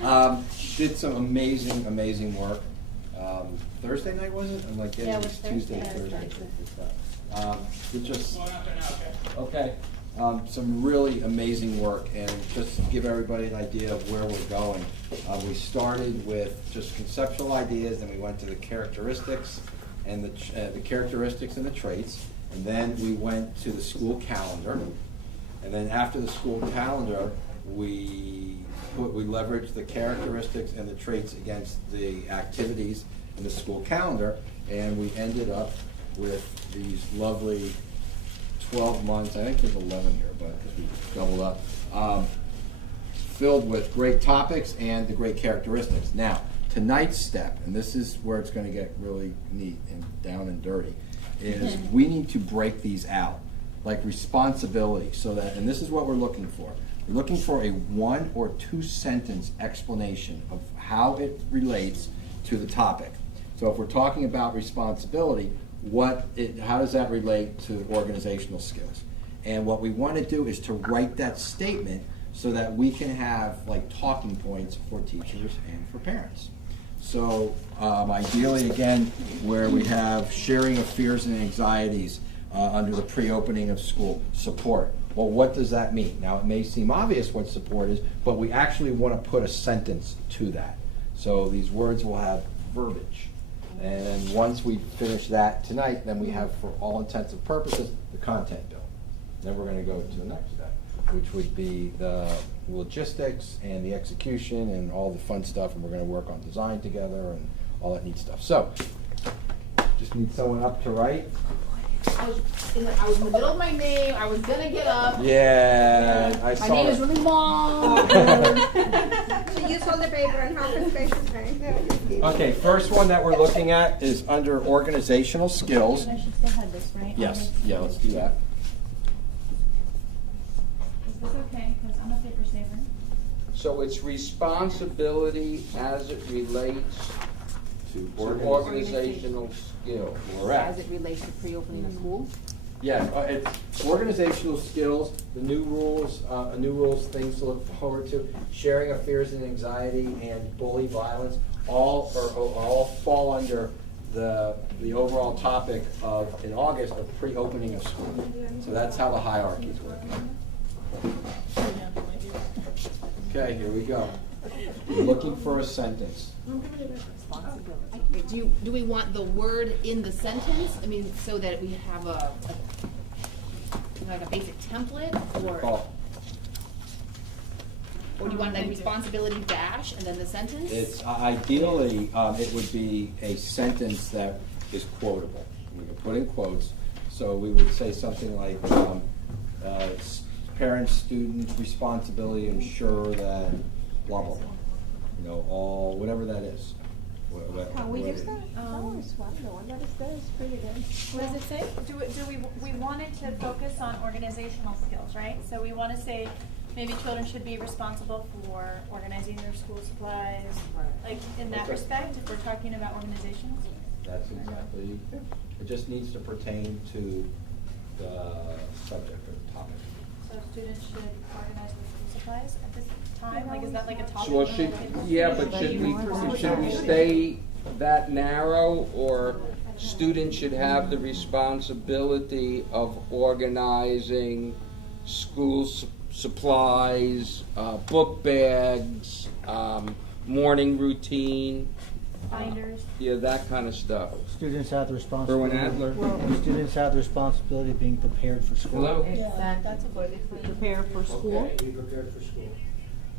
Did some amazing work. Thursday night, was it? I'm like getting Yeah, it these was Tuesday, Thursday. We just, okay, some really amazing work, and just to give everybody an idea of where we're going. We started with just conceptual ideas, then we went to the characteristics and the characteristics and the traits, and then we went to the school calendar, and then after the school calendar, we leveraged the characteristics and the traits against the activities in the school calendar, and we ended up with these lovely 12 months, I think there's 11 here, but because we doubled up, filled with great topics and the great characteristics. Now, tonight's step, and this is where it's going to get really neat and down and dirty, is we need to break these out, like responsibility, so that, and this is what we're looking for. We're looking for a 1 or 2 sentence explanation of how it relates to the topic. So if we're talking about responsibility, how does that relate to organizational skills? And what we want to do is to write that statement so that we can have like talking points for teachers and for parents. So ideally, again, where we have sharing of fears and anxieties under the pre-opening of school, support. Well, what does that mean? Now, it may seem obvious what support is, but we actually want to put a sentence to that. So these words will have verbiage. And then once we finish that tonight, then we have, for all intents and purposes, the content build. Then we're going to go to the next step, which would be the logistics and the execution and all the fun stuff, and we're going to work on design together and all that neat stuff. So, just need someone up to write. I was in the middle of my name. I was gonna get up. Yeah, I saw My name it. is really long. So use all the paper and half the space is right. Okay, first one that we're looking at is under organizational skills. I should still have this, right? Yes, yeah, let's do that. Is this okay? Because I'm a paper saver. So it's responsibility as it relates To to organizational skills. As Correct. it relates to pre-opening of school. Yeah, it's organizational skills, the new rules, things to look forward to, sharing of fears and anxiety, and bully violence, all fall under the overall topic of, in August, of pre-opening of school. So that's how the hierarchy is working. Okay, here we go. We're looking for a sentence. Do we want the word in the sentence? I mean, so that we have like a basic template, or do you want like responsibility dash and then the sentence? It's ideally, it would be a sentence that is quotable. We could put in quotes, so we would say something like, parents, students' responsibility to ensure that blah, blah, blah. You know, all, whatever that is. Can we use that? Oh, it's one. The one that is there is pretty good. What does it say? We wanted to focus on organizational skills, right? So we want to say maybe children should be responsible for organizing their school supplies, like in that Okay. respect, if we're talking about organizations. That's exactly, it just needs to pertain to the subject or the topic. So students should organize their school supplies at this time, like is that like a topic? So should we stay that narrow, or students should have the responsibility of organizing school supplies, book bags, morning routine, Binders. yeah, that kind of stuff. Students have the responsibility. Erwin Adler. Students have the responsibility of being prepared for school. Hello? That's a good. Prepare for school, Be prepared for school.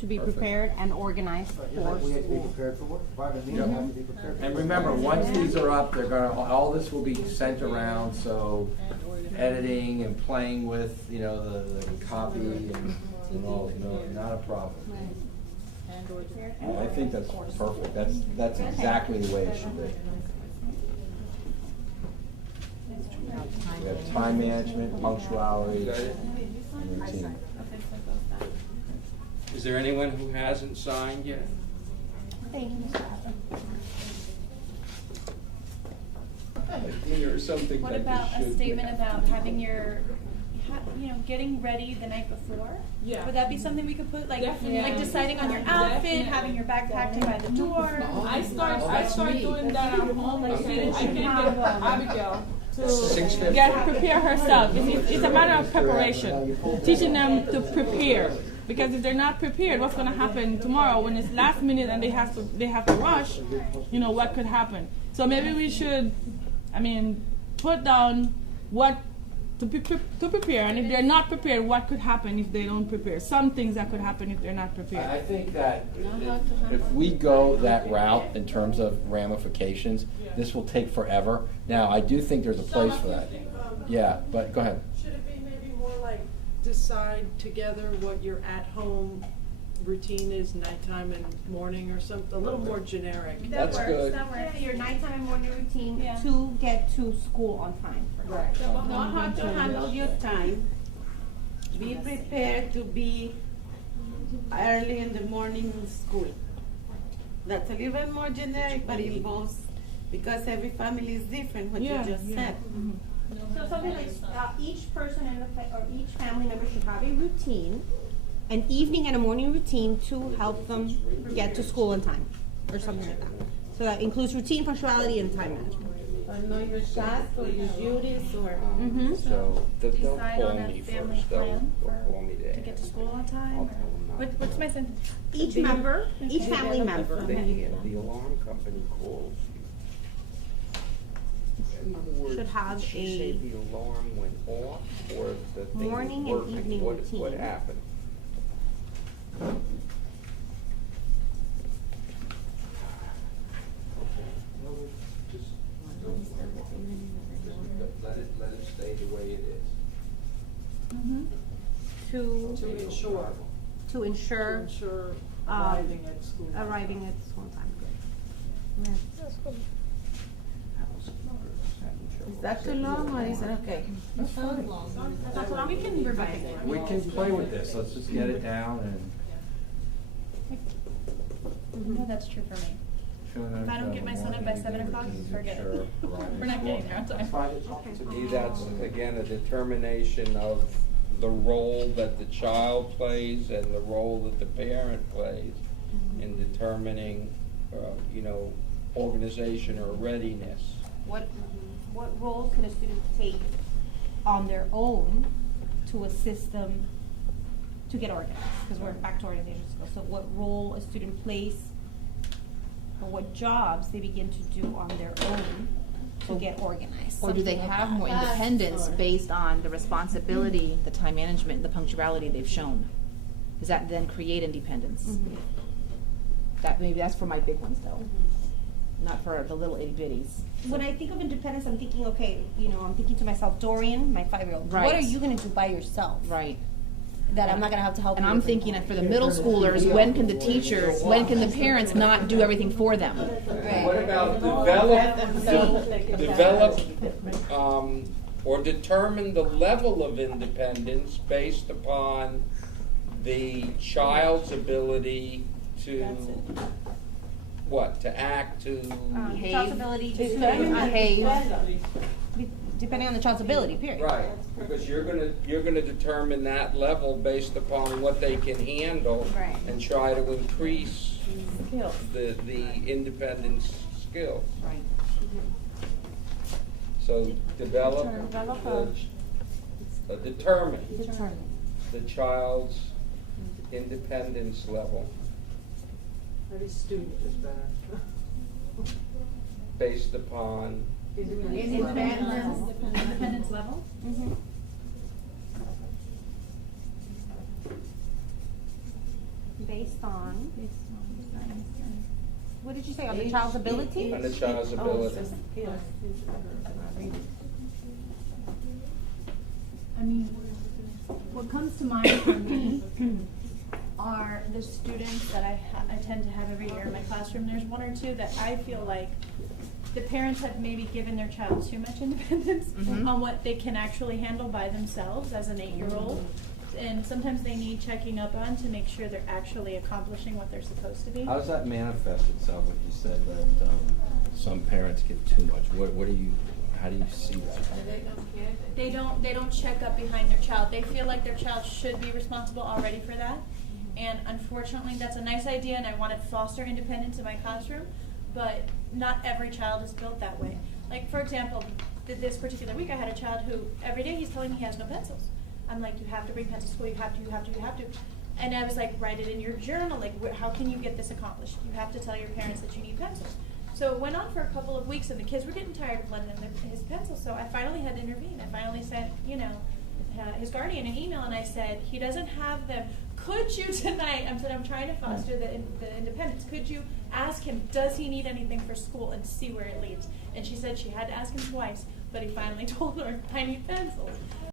to be prepared and organized for We have to be school. prepared for work. Private means you have to be prepared for And work. remember, once these are up, they're gonna, all this will be sent around, so editing and playing with, you know, the copy and all, no, not a problem. I think that's perfect, that's exactly the way it should be. We have time management, punctuality, and routine. Is there anyone who hasn't signed yet? Or something What that about you a should. statement about having your getting ready the night before? Yeah. Would that be something we could put, like, Definitely. like deciding on your outfit, Definitely. having your bag packed by the door? I start doing that at home. I can get Abigail to prepare herself. It's a matter of preparation. Teaching them to prepare. Because if they're not prepared, what's going to happen tomorrow when it's last minute and they have to rush? What could happen? So maybe we should, put down what to prepare, and if they're not prepared, what could happen if they don't prepare? Some things that could happen if they're not prepared. I think that if we go that route in terms of ramifications, this will take forever. Now, I do think there's a place for that. Yeah, but go ahead. Should it be maybe more like decide together what your at-home routine is, nighttime and morning, or something, a little more generic? That's good. That works. Your nighttime and morning routine Yeah. to get to school on time. Right. Know how to handle your time. Be prepared to be early in the morning in school. That's a little bit more generic, but it involves, because every family is different, what you just said. So something like each person or each family member should have a routine, an evening and a morning routine to help them get to school on time, or something like that. So that includes routine, punctuality, and time management. Or know your tasks or your duties or. So they'll Decide call on a me family first, they'll plan call me to get to school on time? I'll or- tell them not. What's my sentence? Each member, each family member. The alarm company calls you. In other words, Should have did she say a the alarm went off, or the thing morning was and working? evening What routine. happened? Let it stay the way it is. to To ensure ensure arriving at school. arriving at school on time. Is that too long or is it okay? That's not too long. We can revise it. We can play with this. Let's just get it down and. No, that's true for me. If I don't get my son up by 7 o'clock, forget it. We're not getting there on time. To me, that's, again, a determination of the role that the child plays and the role that the parent plays in determining, organization or readiness. What role could a student take on their own to assist them to get organized? Because we're back to organization skills. So what role a student plays, or what jobs they begin to do on their own to get organized? Or do they Something like have that. more independence based on the responsibility, the time management, and the punctuality they've shown? Does that then create independence? That's for my big ones though, not for the little itty bitties. When I think of independence, I'm thinking, okay, I'm thinking to myself, Dorian, my 5-year-old, Right. what are you going to do by yourself? Right. That I'm not going to have to help And you I'm with? thinking that for the middle schoolers, when can the teachers, when can the parents not do everything for them? What about develop, or determine the level of independence based upon the child's ability to, to act, to, Child's ability to Behave. depending on the child's ability, period. right, because you're gonna determine that level based upon what they can handle Right. and try to increase the independence skills. Right. So develop, determine the child's independence level Maybe student is better. based upon, Independence level? Based on, what did you say, on the child's ability? on the child's ability. I mean, what comes to mind for me are the students that I tend to have every year in my classroom. There's one or two that I feel like the parents have maybe given their child too much independence on what they can actually handle by themselves as an 8-year-old. And sometimes they need checking up on to make sure they're actually accomplishing what they're supposed to be. How does that manifest itself, like you said, that some parents give too much? What do you, how do you see that? They don't check up behind their child. They feel like their child should be responsible already for that. And unfortunately, that's a nice idea, and I want to foster independence in my classroom, but not every child is built that way. Like, for example, this particular week, I had a child who, every day he's telling me he has no pencils. I'm like, you have to bring pencils to school, you have to. And I was like, write it in your journal, like, how can you get this accomplished? You have to tell your parents that you need pencils. So it went on for a couple of weeks, and the kids were getting tired of lending him his pencils, so I finally had to intervene. I finally sent, his guardian an email, and I said, he doesn't have them. Could you tonight, I said, I'm trying to foster the independence. Could you ask him, does he need anything for school, and see where it leads? And she said she had to ask him twice, but he finally told her, I need pencils.